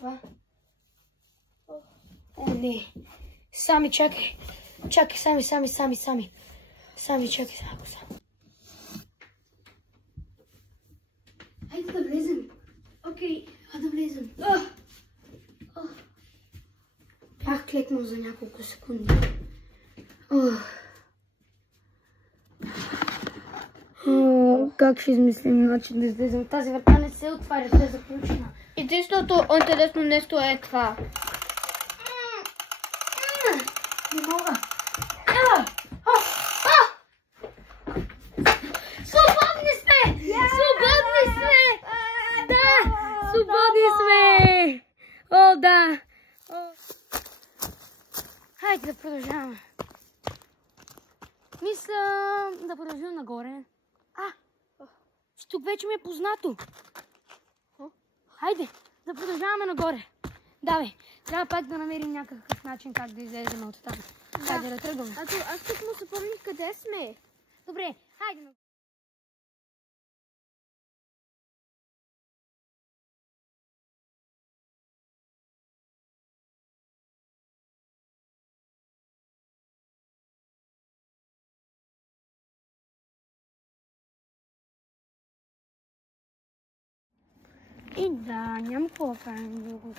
това. Не. Сами, чакай. Чакай, сами. Сами, чакай само. Хайде да влезем. Окей, да влезем. Бях клекнал за няколко секунди. Как ще измислим начин да излезем? Тази врата не се отваря, тя е заключена. Единственото интересно нещо е това. Не мога. Свободни сме! Да! Свободни сме! О, да! Хайде да продължаваме. Мисля да продължим нагоре. Тук вече ми е познато. Хайде да продължаваме нагоре. Давай, трябва пак да намерим някакъв начин как да излезем от там. Хайде да тръгваме. Аз тук му се помних къде сме. Добре, хайде. И да, няма какво да правим друго.